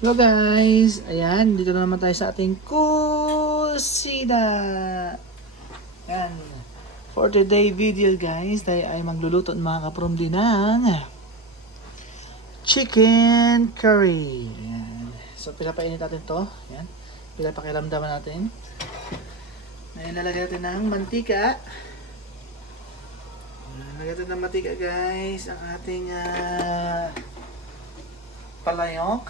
Hello guys! Ayan, dito na naman tayo sa ating kusina. Ayan. For today video guys, tayo ay magluluto ng mga kapromdi ng chicken curry. Ayan. So pinapainit natin to. Ayan. Pinapakiramdaman natin. Ayan, lalagyan natin ng mantika. Lalagyan natin ng mantika guys. Ang ating palayok.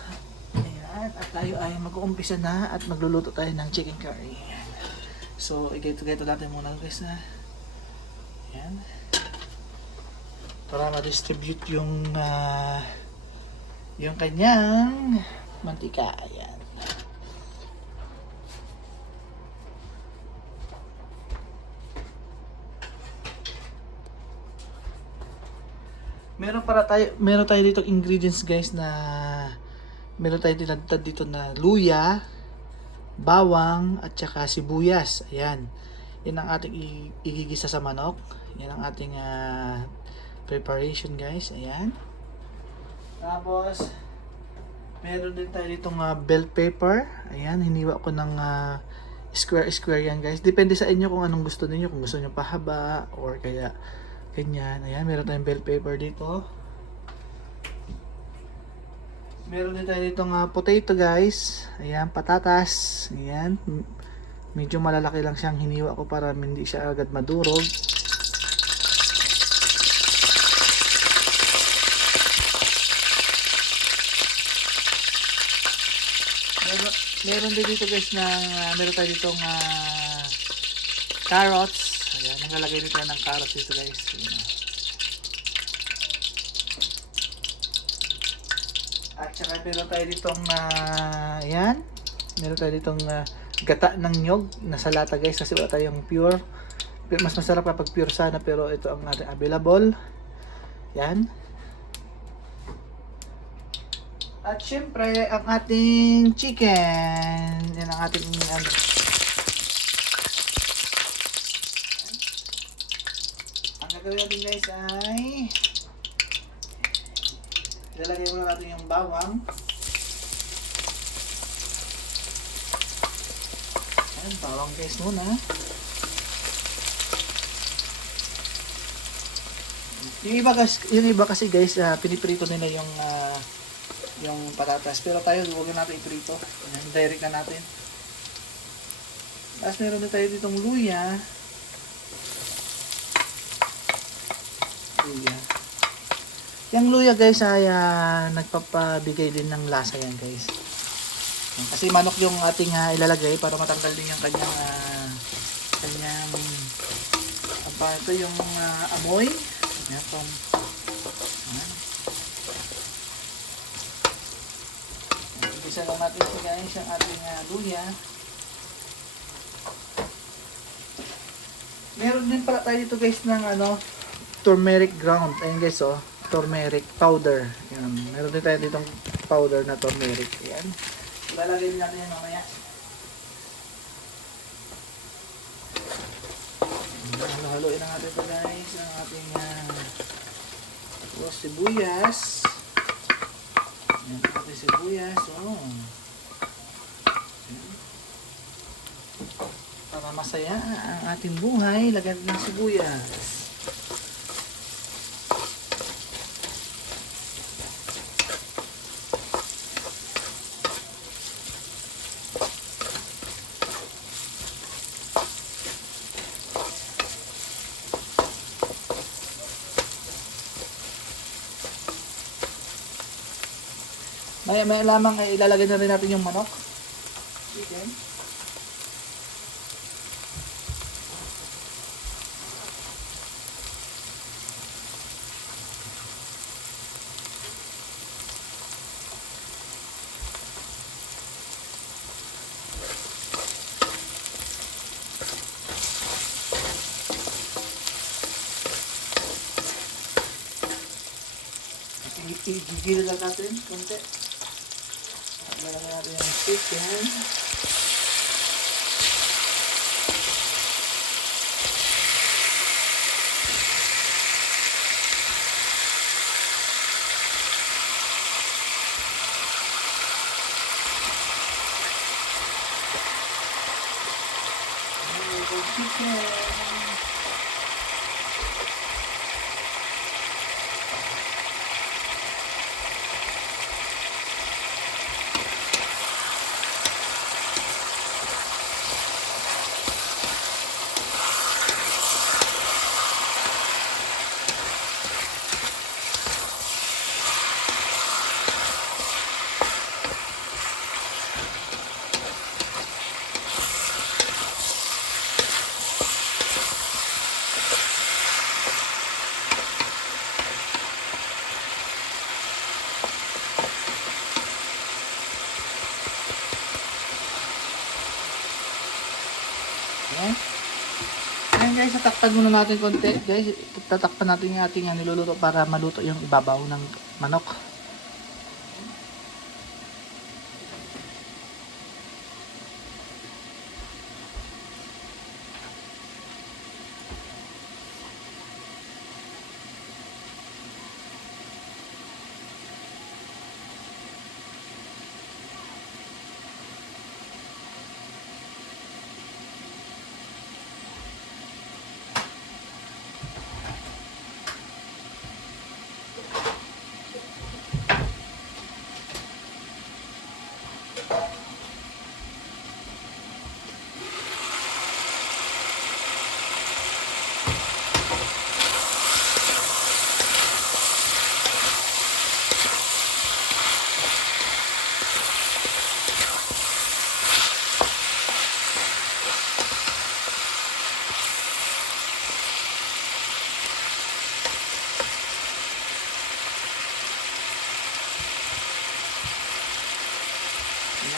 At tayo ay mag-uumpisa na at magluluto tayo ng chicken curry. So, igayto-gayto natin muna guys na. Ayan. Para ma-distribute yung kanyang mantika. Ayan. Meron tayo dito ingredients guys na meron tayong tinadtad dito na luya, bawang, at saka sibuyas. Ayan. Yan ang ating igigisa sa manok. Yan ang ating preparation guys. Ayan. Tapos, meron din tayo ditong bell pepper. Ayan. Hiniwa ko ng square yan guys. Depende sa inyo kung anong gusto niyo. Kung gusto niyo pahaba or kaya ganyan. Ayan. Meron tayong bell pepper dito. Meron din tayo ditong potato guys. Ayan, patatas. Ayan. Medyo malalaki lang siyang hiniwa ko para hindi siya agad madurog. Meron din dito guys meron tayo ditong carrots. Ayan, naglalagay dito ng carrots dito guys. Ayan. At saka meron tayo ditong ayan, meron tayo ditong gata ng nyog nasa lata guys kasi wala tayong pure. Mas masarap kapag pure sana pero ito ang natin available. Yan. At syempre ang ating chicken. Yan ang ating Ang gagawin natin guys ay ilalagay muna natin yung bawang. Ayan, bawang guys muna. Yung iba kasi guys, piniprito nila yung patatas. Pero tayo, huwag natin iprito. Ayan, direct na natin. Tapos meron na tayo ditong luya. Yung luya guys ay nagpapabigay din ng lasa yan guys. Kasi manok yung ating ilalagay para matanggal din yung kanyang ito yung amoy. Yan po. Umpisa lang natin ito guys yung ating luya. Meron din pala tayo dito guys ng turmeric ground. Ayun guys turmeric powder. Yan. Meron din tayo ditong powder na turmeric. Yan. Ilalagay din natin yan mamaya. Halo-haloin na natin ito guys. Ang ating sibuyas. Yan ang ating sibuyas. Yan. Para masaya ang ating buhay, lagyan ng sibuyas. Maya lamang ay ilalagay na rin natin yung manok. Chicken. Igigil lang natin konti. Lalagyan natin yung chicken. chicken. Ayan. Ayan guys, tatakpan muna natin konti. Guys, tatakpan natin yung ating niluluto para maluto yung ibabaw ng manok.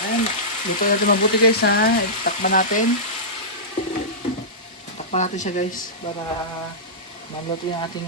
Ayan. Luto natin mabuti guys ha. Takpan natin. Takpan natin siya guys. Para maluto yung ating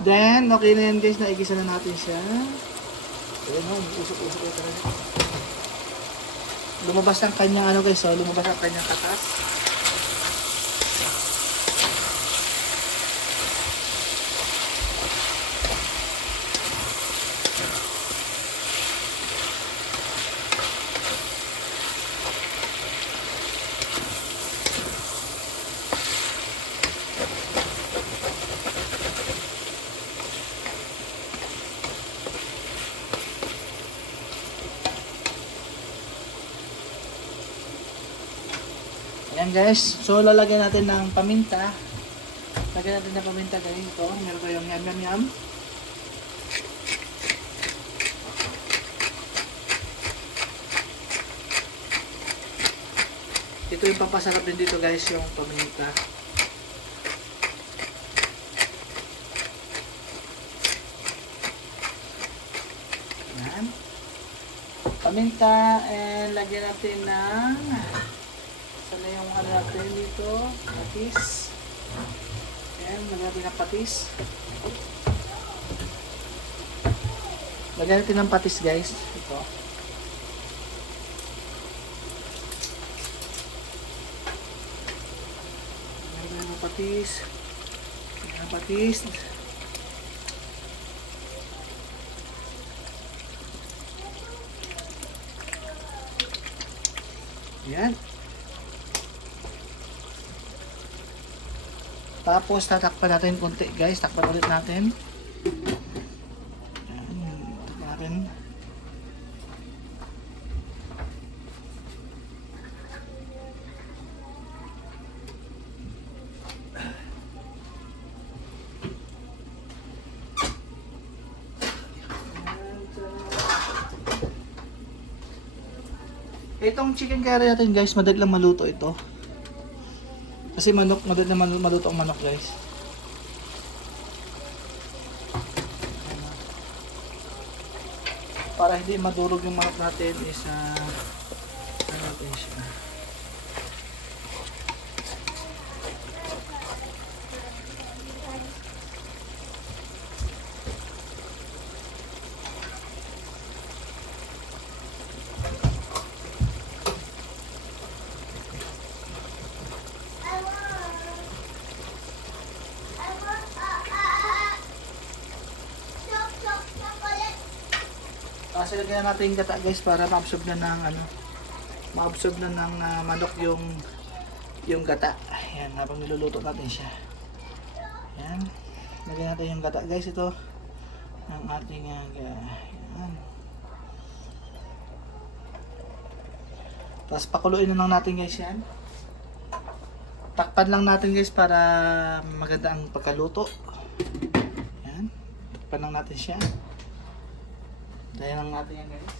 Then, okay na yan guys, naigisa na natin siya. Ayan o, usok-usok na talaga. Lumabas ang kanyang ano guys, so lumabas ang kanyang katas. Ayan guys, so lalagyan natin ng paminta. Lagyan natin ng paminta guys. Ito, meron tayong yam yam yam. Ito yung pampasarap din dito guys, yung paminta. Ayan. Paminta, and lagyan natin ng sana yung ano natin dito, patis. Ayan, lagyan natin ng patis. Lagyan natin ng patis guys. Ito. Lagyan ng patis. Lagyan ng patis. Ayan. Tapos tatakpan natin konti guys, takpan ulit natin. Ayan, takpan natin. Itong chicken curry natin guys, madali lang maluto ito. Kasi manok, madali na maluto ang manok guys. Para hindi madurog yung manok natin is ano natin siya. Kasi lagyan natin yung gata guys para ma-absorb na ng ano, ma-absorb na ng manok yung gata. Ayan, habang niluluto natin siya. Ayan. Lagyan natin yung gata guys, ito ang ating ayan. Tapos pakuluin na lang natin guys yan. Takpan lang natin guys para maganda ang pagkaluto. Ayan. Takpan lang natin siya. Dahil lang natin yan guys.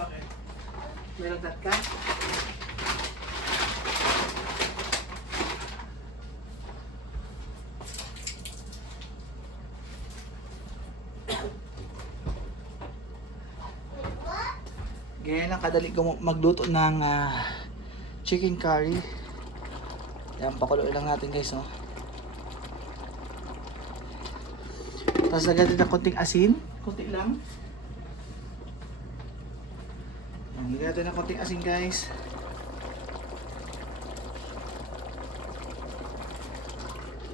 Bakit? May lagdat ka? Ganyan lang kadali magluto ng chicken curry. Yan, pakuluin lang natin guys, oh. Tapos lagyan din ng konting asin. Konti lang. Lagyan natin ng konting asin guys.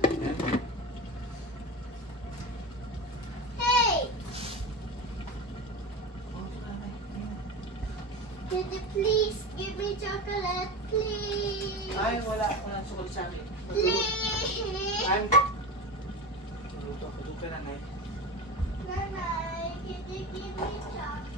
Ayan. Hey! Could you please give me chocolate, please? Ay, wala sukol sa akin. Please! Ay, maluto ka na eh. Nanay, could you give me chocolate?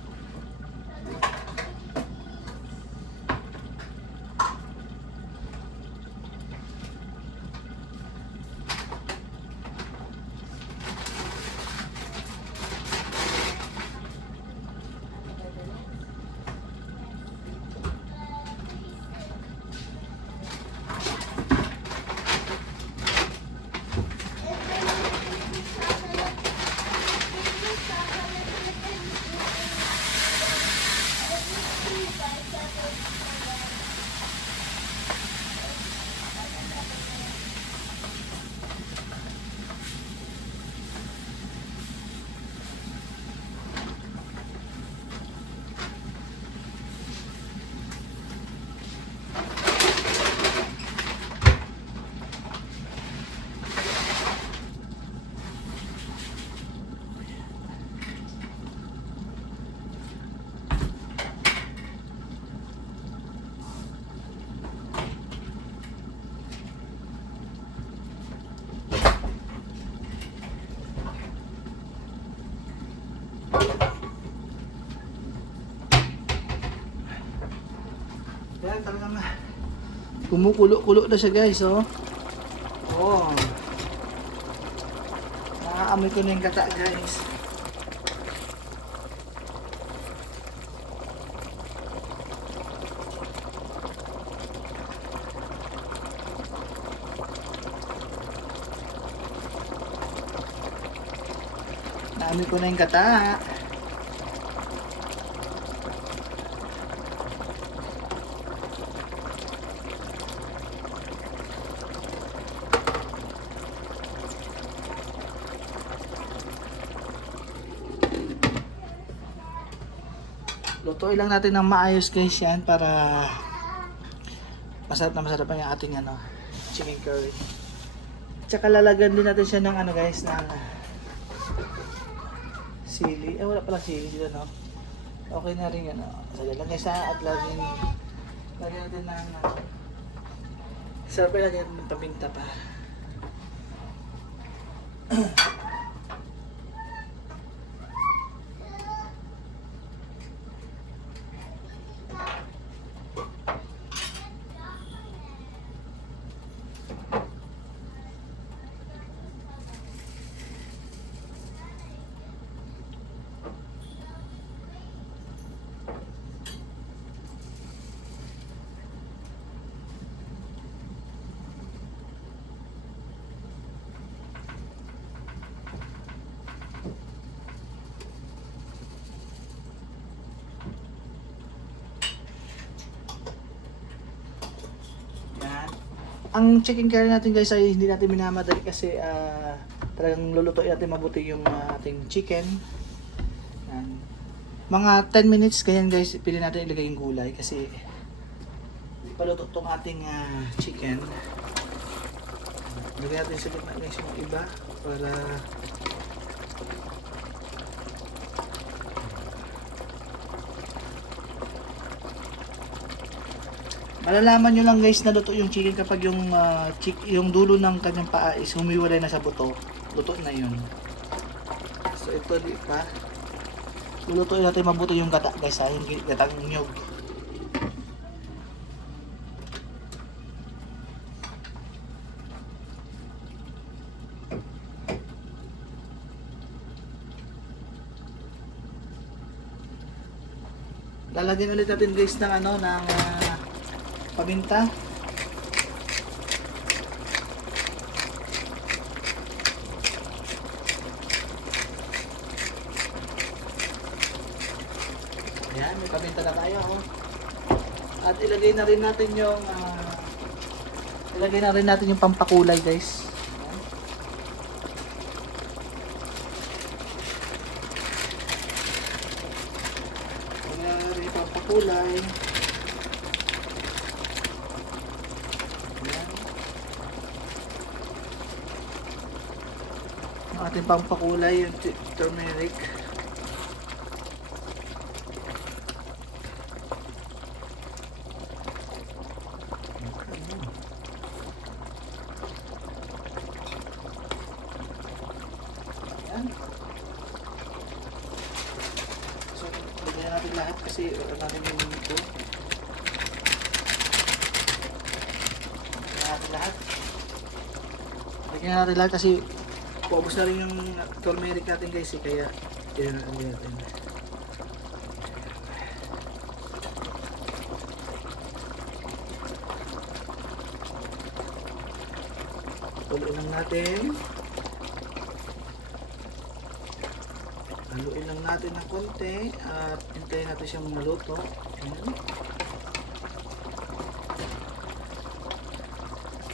Ayan, talagang kumukulo-kulo na siya guys, oh. Oh. Nakaamoy ko na yung gata guys. Naamoy ko na yung gata. Lutuin lang natin ng maayos guys yan para masarap ang ating chicken curry. Tsaka lalagyan din natin siya ng guys ng sili. Wala palang sili dito, no? Okay na rin yan. So, lalagyan siya at lagyan natin ng sarap, lagyan natin ng paminta pa. Ang chicken curry natin guys ay hindi natin minamadali kasi talagang lulutuin natin mabuti yung ating chicken. Yan. Mga 10 minutes ganyan guys, pili natin ilagay yung gulay kasi paluto itong ating chicken. Lagyan natin sa gitna guys yung iba para malalaman nyo lang guys na luto yung chicken kapag yung dulo ng kanyang paa is humiwalay na sa buto. Luto na yun. So ito di pa. Lulutuin natin mabuto yung gata guys yung gatang nyog. Lalagyan ulit natin guys ng paminta. Ayan, may paminta na tayo. Oh. At ilagay na rin natin yung pampakulay guys. Ayan. Ilagay rin yung pampakulay. Ating pampakulay yung turmeric. Ayan. So, lagyan natin lahat kasi natin yung ito. Lagyan natin lahat. Lagyan natin lahat kasi paubos na rin yung turmeric natin guys kaya yun natin. Haluin lang natin. Haluin lang natin ng konti at hintayin natin siyang maluto. Ayan.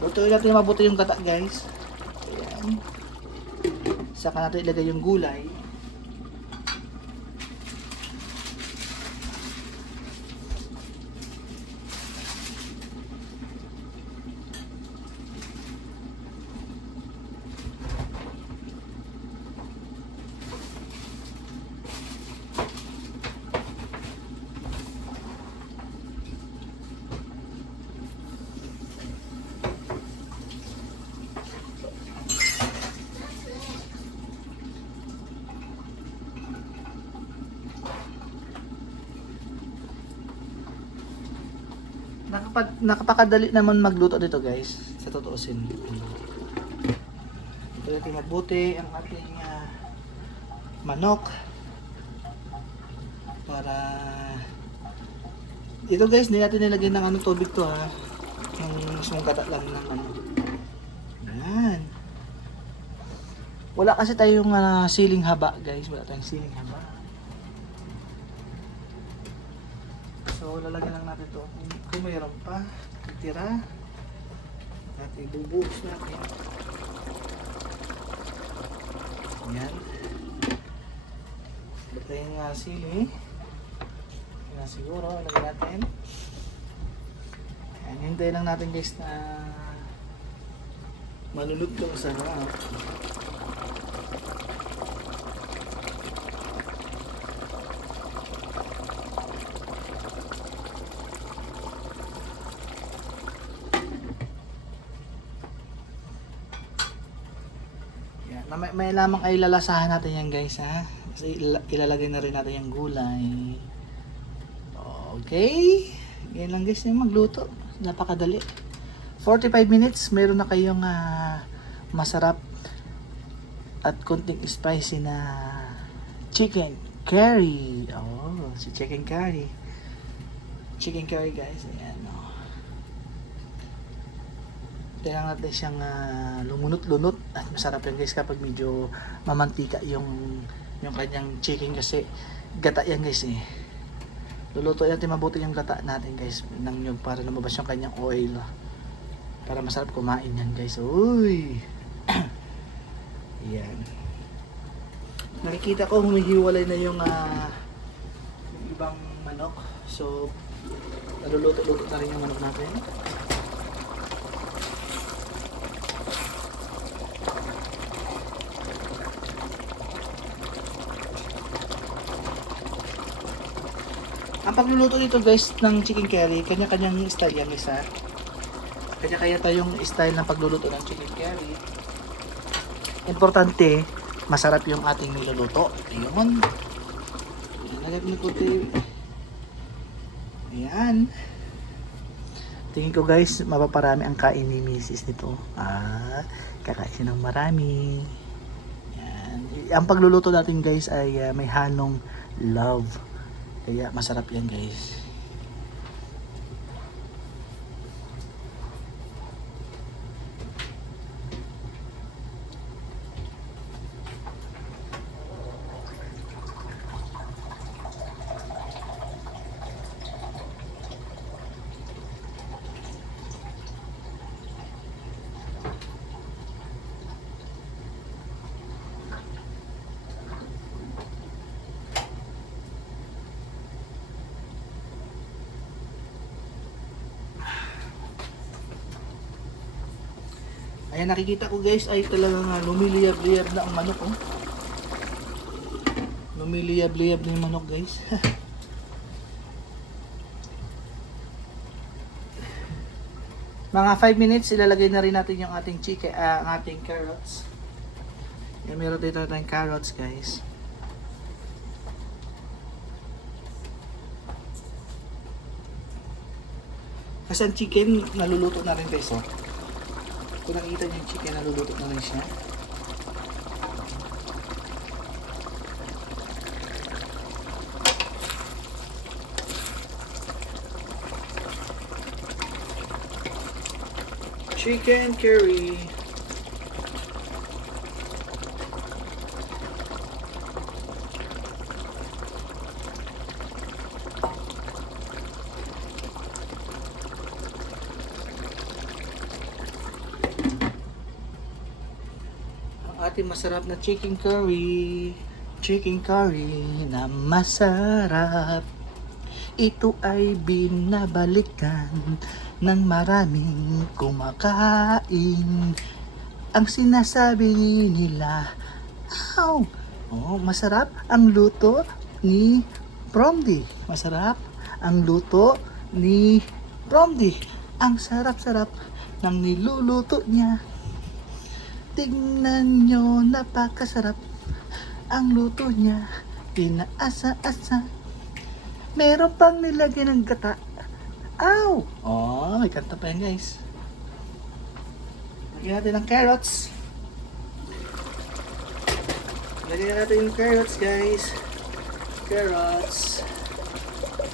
Lutuin natin mabuti yung gata guys. Ayan. Saka natin ilagay yung gulay. nakapakadali naman magluto dito guys, sa tutuusin. Ito natin mabuti ang ating manok. Para ito guys, hindi natin nilagay ng tubig to ha. Yung mismong gata lang ng Yan. Wala kasi tayong siling haba guys, wala tayong siling haba. So lalagyan lang natin to kung mayroon pa tira at ibubuhos natin. Yan. Ba't tayong sili? Yan siguro, ilagay natin. Yan, hintayin lang natin guys na malulog yung sarap. May lamang ay lalasahan natin yan guys ha. Kasi ilalagay na rin natin yung gulay. Okay. Yan lang guys yung magluto. Napakadali. 45 minutes meron na kayong masarap at konting spicy na chicken curry. Oh, si chicken curry. Chicken curry guys. Ayan o. Kailangan natin siyang lumunot-lunot at masarap yan guys kapag medyo mamantika yung kanyang chicken kasi gata yan guys eh. Luluto natin mabuti yung gata natin guys ng nyug para lumabas yung kanyang oil para masarap kumain yan guys. Uy! Yan. Nakikita ko humihiwalay na yung ibang manok. So naluluto-luto na rin yung manok natin. Ang pagluluto nito guys ng chicken curry, kanya-kanyang style yan guys ha. Kanya-kanya tayong style ng pagluluto ng chicken curry. Importante, masarap yung ating niluluto. Ayun. Nalagyan ko konti. Ayan. Tingin ko guys, mapaparami ang kain ni Mrs. nito. Kakain siya ng marami. Ayan. Ang pagluluto natin guys ay may hanong love. Kaya masarap yan guys. Ayan, nakikita ko guys ay talagang lumiliyab-liyab na ang manok oh. Lumiliyab-liyab na yung manok guys. Mga 5 minutes ilalagay na rin natin yung ating chicken, ang ating carrots. Yan, meron dito tayong carrots guys. Kasi ang chicken naluluto na rin guys oh. Kung nakikita niyo yung chicken, naluluto na rin siya. Chicken curry. Ating masarap na chicken curry na masarap. Ito ay binabalikan ng maraming kumakain. Ang sinasabi nila, masarap ang luto ni Promdi. Masarap ang luto ni Promdi. Ang sarap-sarap ng niluluto niya. Tingnan nyo, napakasarap ang luto niya. Inaasa-asa. Meron pang nilagyan ng gata Ow! Oh, may kanta pa yan guys. Lagyan natin ng carrots. Lagyan natin yung carrots guys. Carrots.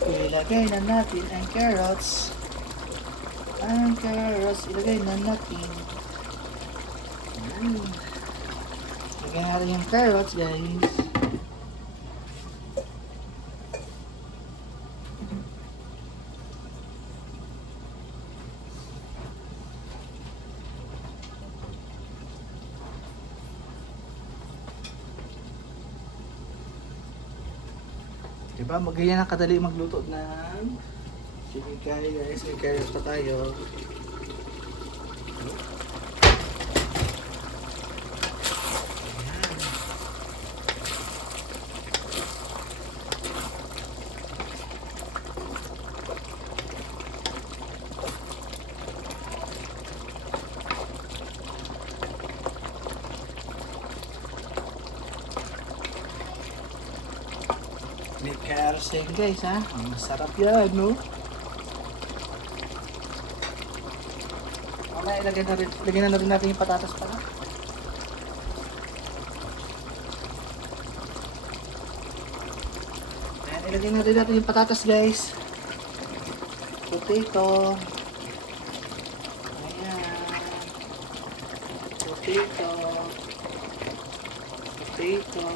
Ilagay na natin ang carrots. Ang carrots, ilagay na natin. Lagyan natin yung carrots guys. Diba, ganyan na kadali magluto ng chicken curry guys. May carrots pa tayo. May carrots yan guys ha. Masarap yan no. Mamaya lagyan na rin natin yung patatas pala. Ayan, ilagay na rin natin yung patatas guys. Potato. Ayan. Potato. Potato.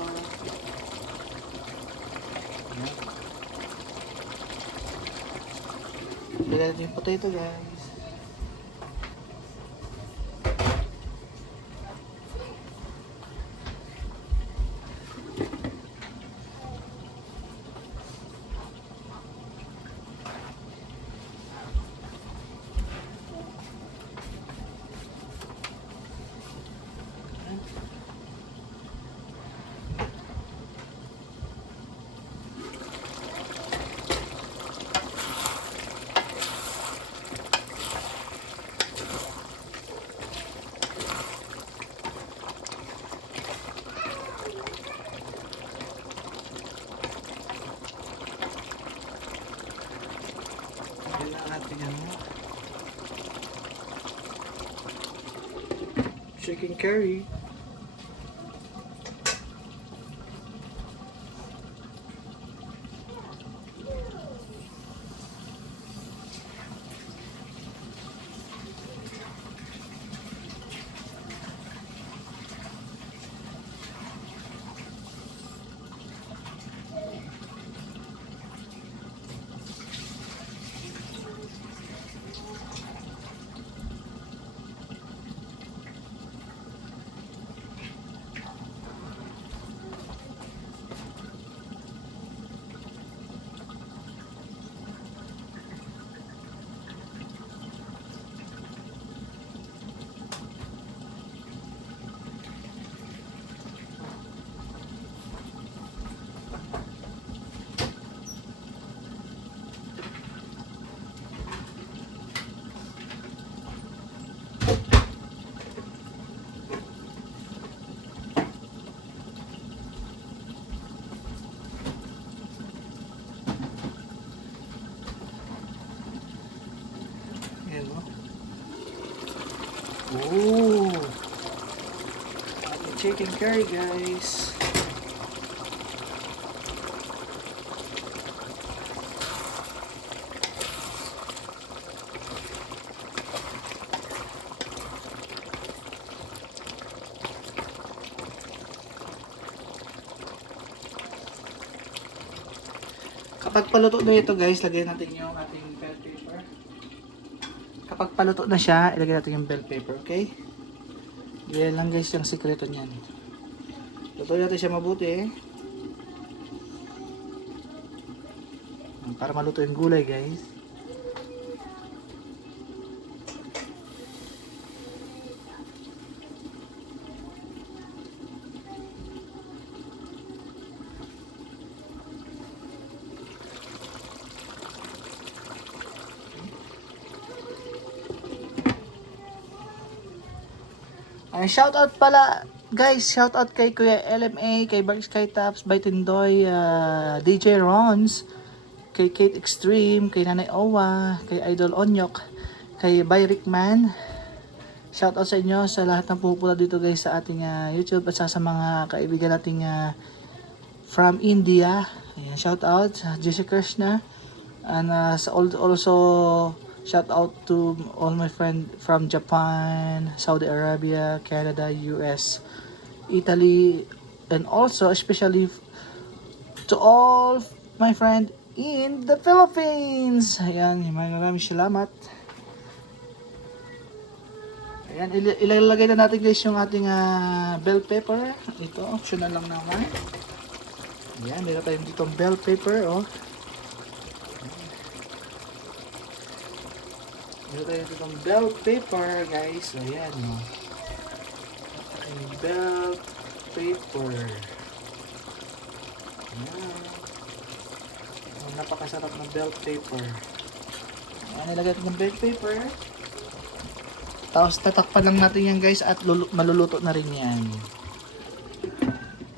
Lagyan natin yung potato guys. Chicken curry. Ayan o. Ooh. Ating chicken curry guys. Kapag paluto na ito guys, lagyan natin yung ating bell pepper. Kapag paluto na siya, ilagay natin yung bell pepper, okay? Yan lang guys yung sikreto niyan. Lutuin natin siya mabuti. Para maluto yung gulay guys. Ay, shoutout pala, guys, shoutout kay Kuya LMA, kay Barks Sky Taps, by Tindoy, DJ Rons, kay Kate Extreme, kay Nanay Owa, kay Idol Onyok, kay Byrickman. Shoutout sa inyo sa lahat ng pupula dito guys sa ating YouTube at sa mga kaibigan nating from India. Ayan, shoutout sa JC Krishna. And also shoutout to all my friends from Japan, Saudi Arabia, Canada, US, Italy, and also especially to all my friend in the Philippines. Ayan, maraming salamat. Ayan, ilalagay na natin guys yung ating bell pepper. Ito, optional lang naman. Ayan, meron tayong ditong bell pepper, oh. Meron tayong ditong bell pepper, guys. Ayan, oh. Ayan, bell pepper. Ayan. Oh, napakasarap ng bell pepper. Ayan, nilagay natin ng bell pepper. Tapos tatakpan lang natin yan guys at maluluto na rin yan.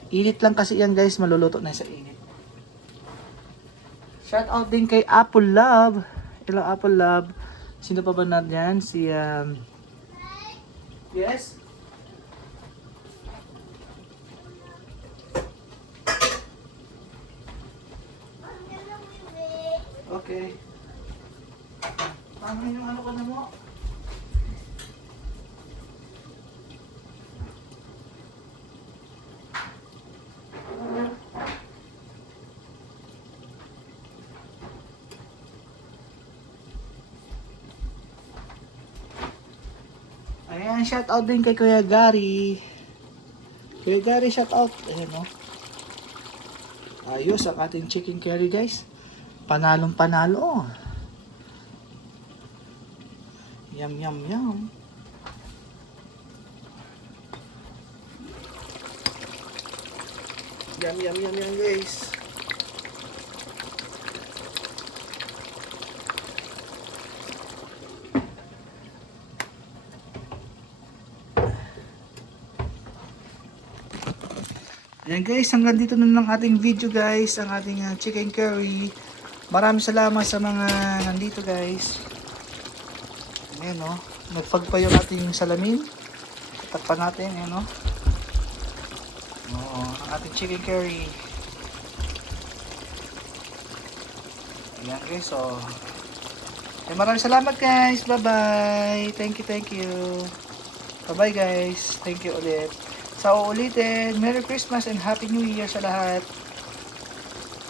Init lang kasi yan guys, maluluto na sa init. Shout out din kay Apple Love. Hello Apple Love. Sino pa ba na yan? Si Yes? Okay. Tama yung ano ko na mo. Ayan, shout out din kay Kuya Gary. Kuya Gary, shout out. Ayan o. Ayos ang ating chicken curry guys. Panalong panalo. Yum yum yum. Yum yum yum yum guys. Ayan guys, hanggang dito na lang ating video guys, ang ating chicken curry. Maraming salamat sa mga nandito guys. Ayan o, nagfag pa yung ating salamin. Takpan natin, ayan o. Oo, ang ating chicken curry. Ayan guys, so. Maraming salamat guys, bye bye. Thank you. Bye bye guys, thank you ulit. Sa uulitin, Merry Christmas and Happy New Year sa lahat.